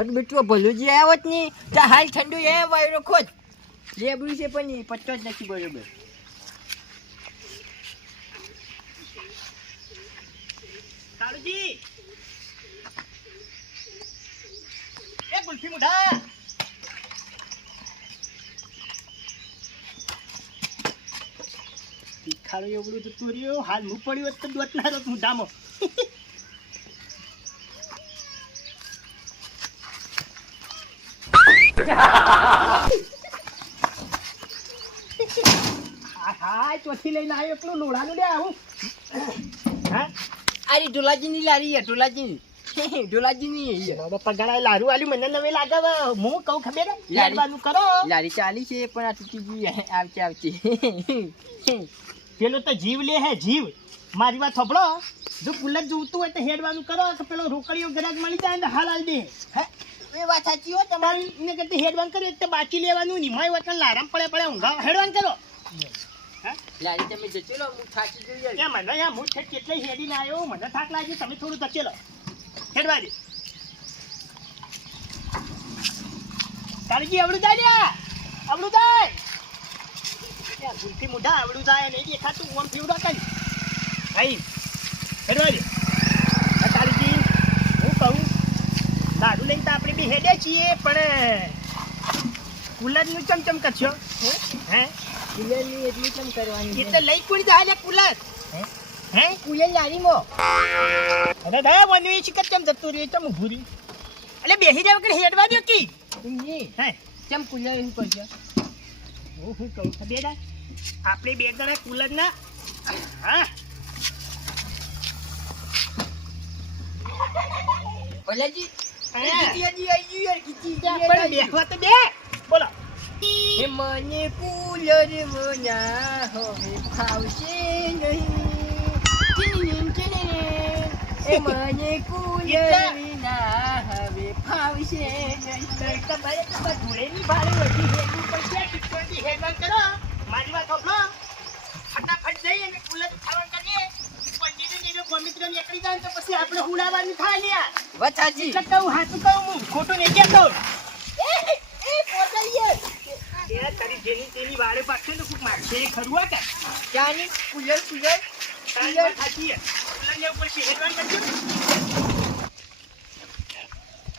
But બેટો ભલુજી આવત ની તો હાલ ઠંડુ એ વાયરો ખોજ લેબડું છે પણ પત્તો જ નથી બરોબર. કાળુજી એ ગુલ્ફી મુઢા તીખારો એવડું તો તુર્યો હાલ હું પડ્યો તો દોતનારો મુઢામાં. હા ચોથી લઈને આવ્યો એટલું લોડાનું લે આવું. હા અરે ઢોલાજીની લારી છે ઢોલાજીની બાબા પગાડા લારું આલ્યું મને નવે લાગે હું કહું ખબર લાડવાનું કરો લારી ચાલી છે પણ આ તૂટી ગઈ આવતી પેલો તો જીવ લે હે જીવ મારી વાત સાંભળો જો કુલર જોતું હોય તો હેડવાનું કરો કે પેલો રોકડીઓ ગ્રાહક મળી જાય ને હાલ હાલ દે. હે એ વાત સાચી હો તમારી. એને કરતા હેડવાનું કરો એક તો બાકી લેવાનું નિમાય વચન લારામ પડે ઊંઘા હેડવાનું કરો. લારી તમે જચેલો હું થાકી ગઈ યાર. મને યાર હું છે કેટલે હેડીને આવ્યો મને થાક લાગ્યો તમે થોડું ધચેલો હેડવા દે. કાળજી આવડું જાય આવડું જાય ગુલથી મોઢા આવડું જાય નહીં દેખાતું ઓમ ફીવડા કરી ભાઈ હેડવા દે. કાળજી હું કહું દારૂ લઈને તો આપણે બી હેડે છીએ પણ કુલરનું ચમચમ કરશો હે કુલરની એટલી કેમ કરવાની એટલે લઈ કોણ જાય કુલર હે કુલર લારીમાં અરે દા વનવી છે કેમ જતું રે ચમ ઊભું રી એટલે બેસી જાવ કે હેડવા દો કી ઈ હે કેમ કુલર એવું કરજો. હું કહું ખબર આપણે બે જણા કુલર ના હા ઓલાજી પણ બેસવા તો દે બોલો એ મને કુલર મના હવે ફાવશે નહીં એ મને કુલર વિના હવે ફાવશે નહીં. તમારે ધૂળેની ભાડે વધી હેડવું પડશે ટિકટોથી હેડવાન કરો મારી વાત સાંભળો ફટાફટ જઈ અને કુલર ખાવાનું કરીએ પંજીને ગોમિત્ર નીકળી જાય તો પછી આપણે ઉડાવવાની થાય ને યાર. વાત સાચી. એટલે કહું હાચું કહું હું ખોટું નહીં કહેતો. એ તારી જેની તેની વાળે પાછળ તો કોક મારશે એ ખરું આ કે ક્યાંની કુલર તારી વાત સાચી છે. કુલરને ઉપર હેડવાન કરજો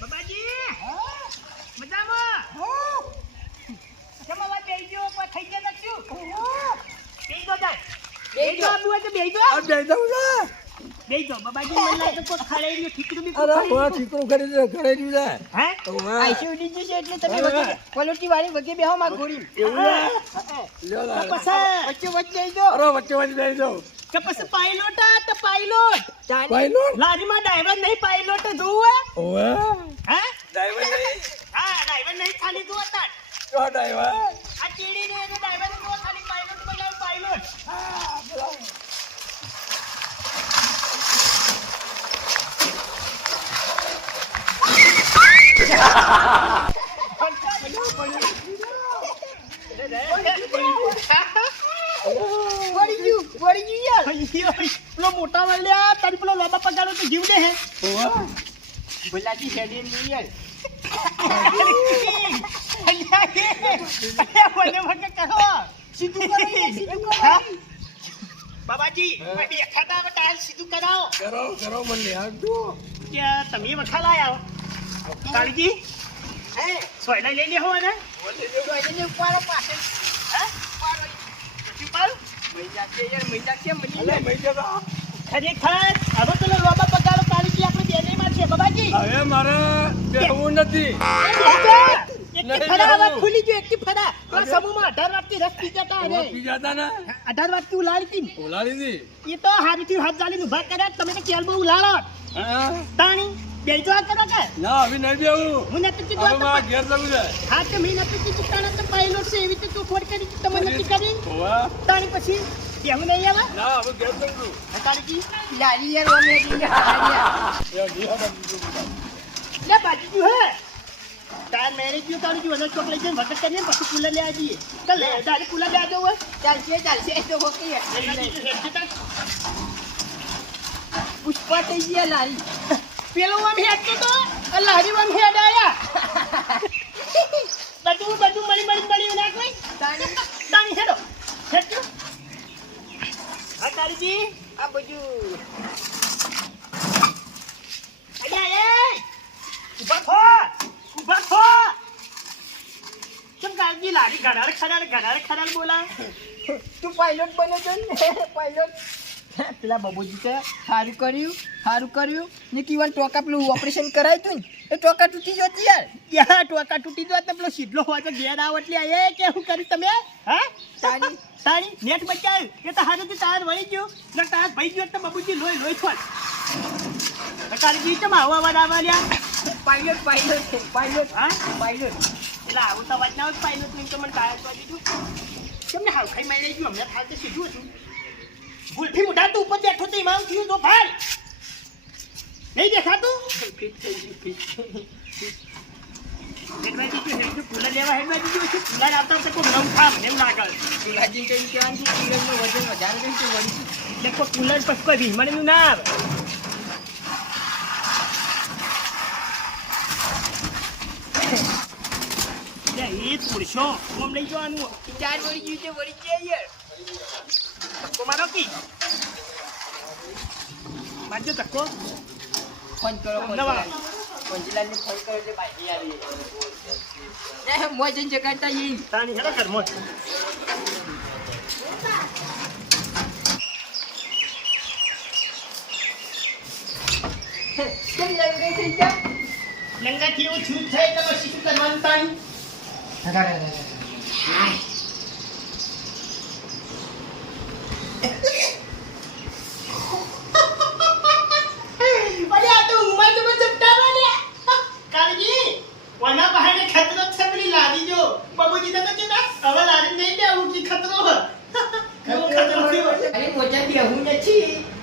બાબાજી મજામાં જમા વાત બેસી ગયો પર થઈ ગયા નથી બેસી ગયો તાર બેસી ગયો આબુ તો બેસી ગયો બેસી ગયો બાબાજી મને લાગે કોઈ ખાઈ રહ્યો ઠીકરું બી હે આઈસી ઉડી જશે એટલે તમે વચ્ચે ક્વોલિટી વાળી વગે બેહો માં ગોળી કે પછી પાયલોટ તો પાયલોટ લારીમાં ડ્રાઈવર નહીં પાયલોટ જોવું હે હા ડ્રાઈવર નહીં ખાલી જુઓ તાર આ ચીડી ને એનો ડ્રાઈવર જુઓ ખાલી પાયલોટ બોલાવ પાયલોટ પેલો મોટા વાળ્યા તારી પેલો લોબા પગાડો તો જીવ દે હે બોલાજી હેડી ની યાર બાબાજી સીધું કરાવો તમે વખા લાયા કાળજી સોયલા લઈ લેવો ને ખરેખર હવે પેલો લોબા પગાડો કાળજી આપણે બેનીમાં છે બાબાજી હવે મારે બેહવું નથી ખુલી ગયો એકથી ફરા સમૂહમાં 18 વાટકી રસ પી જતા અરે પી જતા ને 18 વાટકી ઉલાડી હતી ઓલાડી દી એ તો હારીથી હાથ ચાલીને ઉભા કર્યા તમે તો કેલ બહુ ઉલાડો તાણી બેઈ તો આ કરો કે ના હવે નહીં બેહું હું નથી હવે કીધું મારા ઘેર જવું છે હા તો મેં નથી કીધું તાણા તો પાયલોટ છે એવી રીતે તું ખોટ કરી તમે નથી કરી હોવા તાણી પછી બેહું નહીં આવે ના હવે ઘેર જવું છું કાળજી લારી યાર ઓમે દી લે બાજી ગયું હે તાર મેરેજ ગયું તારું ગયું અને ચોક લઈ જઈને વખત કરીએ પછી કુલર લેવા જઈએ તો લે તારી કુલર લેવા જવું હોય ચાલશે તો હોકી પુષ્પા થઈ ગયા લારી પેલો આમ હેડતો તો અલ્લા હરી વન હેડ આયા બધું મળી નાખ ભાઈ તાણી હેડો હેડજો હા તારીજી આ બધું અલ્યા એ ઊભા થો કેમ કાળજી લાડી ઘડાડ બોલા તું પાયલોટ બને છે ને પાયલોટ પેલા બાબુજી કે સારું કર્યું ને કીવન ટોકા પેલું ઓપરેશન કરાયું તું ને એ ટોકા તૂટી જતી યાર ટોકા તૂટી જાય તો પેલો સીધલો હોય તો ઘેર આવો એટલે એ કે શું કર્યું તમે હા તારી નેટ બચાવ્યું એ તો હાથેથી તાર વળી ગયો ને તાર ભાઈ ગયો તો બાબુજી લોહી છોડ તારી કેમ આવવા પાયલોટ હા પાયલોટ એટલે આવું તો વાત ના હોય પાયલોટ નહીં તો મને ટાયર તો દીધું કેમને હાવ ખાઈ મારી ગયું અમને હાલ તો સીધું હતું ગુલફી મોઢા તો ઉપર બેઠો તો ઇમામ થયું તો ભાઈ નહીં દેખાતું કુલર લેવા હેડવા દીધું છે કુલર આવતા તો કોઈ નવું ખામ એવું લાગે તુલાજી કઈ કહેવાનું છે કુલરનું વજન વધારે કઈ છે વળી એટલે કોઈ કુલર પછી કોઈ ભીમણીનું ના આવે એ તોડશો ઓમ લઈ જવાનું 4 વળી ગયું છે વળી ગયા યાર ધક્કો મારો કી મારજો ધક્કો ફોન કરો પંચલાલને ફોન કરો એટલે બાકી આવી ને મોજન જગાડતા ઈ તાણી હેડો કર મોજ કેમ લંગઈ થઈ જા લંગાથી એવું છૂટ થાય એટલે પછી શું કરવાનું તાણી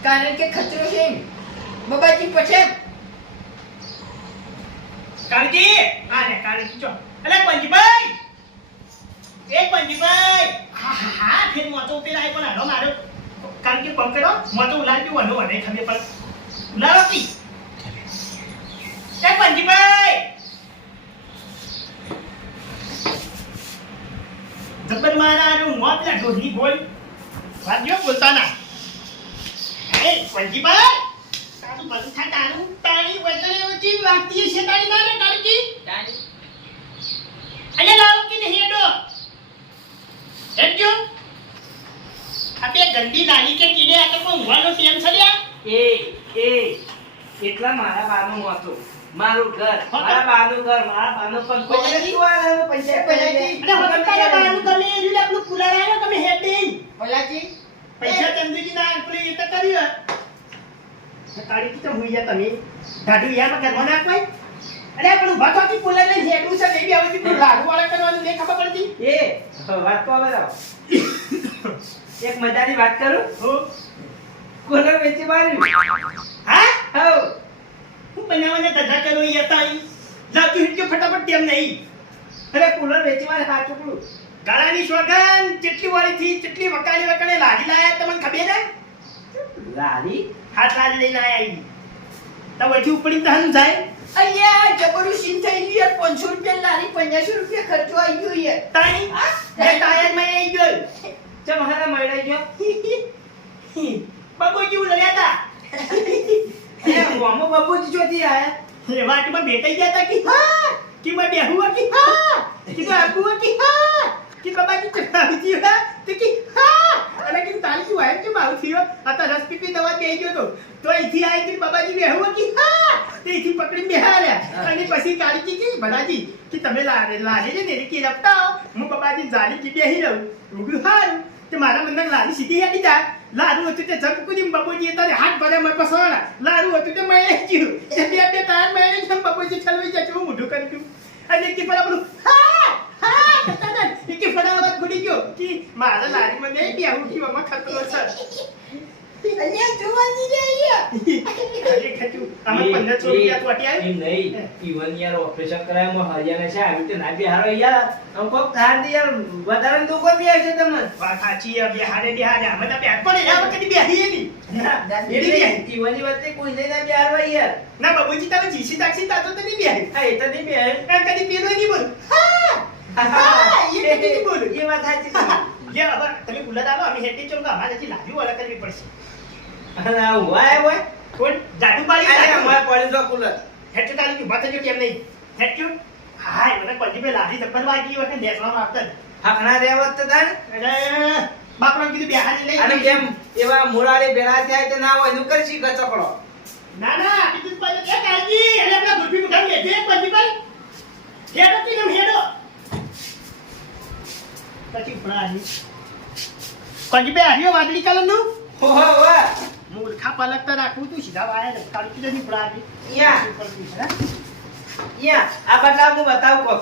કારણ કે ખતરો છે બાબાજી પછી કાળજી હા ને કાળજી જો અલે પંજીભાઈ એ પંજીભાઈ હા ફેર મોટો પેલા આઈ પણ આનો મારો કાળજી કોમ કરો મોટો ઉલાડી વનો વને ખબે પર ઉલાડો કી એ પંજીભાઈ જબર મારાનું મોત લા ઢોલી બોલ વાદ્યો બોલતા ના એ પંજીભાઈ તારું બધું થાય તારું તારી વચને ઓછી વાગતી છે તારી નાને કાળજી અલે લાવ કે નહીં હેડો હેડજો આપે ગંદી લાલી કે કીડે આ તો કોઈ ઊંઘવાનો ટેમ છે લ્યા એ એટલા મારા બાનું હતું મારું ઘર મારા બાનું ઘર મારા બાનું પણ પૈસા પૈસાજી અને હવે તારા બાનું તમે એટલે આપણું કુલર આવ્યો તમે હેડ દે પૈસાજી પૈસા ચંદુજી ના પેલી એ તો કર્યું તારી કી તો હોઈ જા તમે ઢાઢું યાર કરવા ના કોઈ અરે પણ ઉભા થતી કુલર ને હેડું છે ને બી હવે તું લાડુ વાળા કરવાનું નહીં ખબર પડતી એ વાત તો હવે લાવો એક મજાની વાત કરું હો કોલર વેચી માર્યું હા હો હું બનાવવાને ધંધા કરો ઈ તારી જાતું હિટકે ફટાફટ તેમ નહીં અરે કુલર વેચી મારે હા છોકરું ગાળાની સોગન કેટલી વાળી થી કેટલી વકાળી લાડી લાયા તમને ખબર છે લારી હાથ લાડી લઈને આયા ઈ તો વચ્ચે ઉપડી તહન જાય અલ્યા જબરું સીન થઈ ગયું 500 રૂપિયા લારી 500 રૂપિયા ખર્ચો આવી ગયો યાર તાણી એ ટાયર માં આવી ગયો ચમ હારા મળાઈ ગયો બાબુજી ઉલર્યા તા એ મોમો બાબુજી જોતી આયા એ વાટમાં બેટાઈ ગયા તા કે હા કે મેં બેહુઆ કે હા કે તો આબુઆ કે હા કે બાબાજી ચડાવી હા તો કે હા અને કે તારી શું આય કે માઉ થયો આ તો રસ પીપી દવા બેહી ગયો તો અહીંથી આવી કે બાબાજી બેહુઆ કે હા તે અહીંથી પકડી બેહાર્યા અને પછી કાઢી કે ભડાજી કે તમે લારે ને દેરી કે રપતા હું બાબાજી જાલી કે બેહી રહું હું હારું તે મારા મને લારી સીધી હેડી જા લારું હતું તે જપકુદી બાબુજી તારે હાથ ભરે મર પસવાના લારું હતું તે મેળે ગયું તે બે તાર મેળે છે બાબુજી છલવી જાય હું મોઢું કરી ગયું અને કે પર આપણું હા હા તને કે ફટાફટ ગુડી ગયો કે મારા લારી માં નહીં બેહું કે મમ્મા ખતરો છે અહીંયા જોવાની રે અહીંયા. અરે ખચું તમે 1500 રૂપિયા તો અટી આવ્યું એમ નહીં ઈવન યાર ઓપરેશન કરાવવામાં હરિયાણા છે આવી રીતે ના બિહારો યાર આમ કોક ખાર દે યાર વધારે તો કોઈ બી આવશે તમને વાત સાચી છે બિહારે અમે તો બેઠ પડે આ વખતે બેહી એની ઈવનની વચ્ચે કોઈ લઈ ના બિહારવા યાર ના બાબુજી તમે જીસી તાક્ષી તાતો તો નહીં બેહી હા એ તો નહીં બિહાર કદી પેલો નહીં બોલ એ કદી નહીં બોલ એ વાત સાચી છે. લે હવે તમે કુલર આવો અમે હેટી ચોલ કા અમારે હજી લાવ્યું વાળા કરવી પડશે અને આ વાય વાય કોણ જાદુ બાળી અરે જાદુ મોય પડી જો કુલર હેટુ તાલી કે વાત જો કેમ નહીં હેટુ હાય મને પછી બે લારી દબ્બર વાગી વખત દેસવામાં આવતા હકણા રેવત તો તાણ અરે બાપરો કીધું બેહારી લઈ અને કેમ એવા મુરાળી બેરા થાય તો ના હોય નું કરશી ગચકડો ના ના કીધું પહેલે કે કાજી એટલે આપણા ગુરપી મુઠા લેજે પછી ભાઈ હેડો તી ગમ હેડો પછી પ્રાણી કંજી બે હરિયો વાદળી કલર નું હો હો વાહ મૂર્ખા પલકતા રાખું તું સીધા વાયા ને કાળી કીધું પ્રાણી યા આ બદલાવ હું બતાવું કોક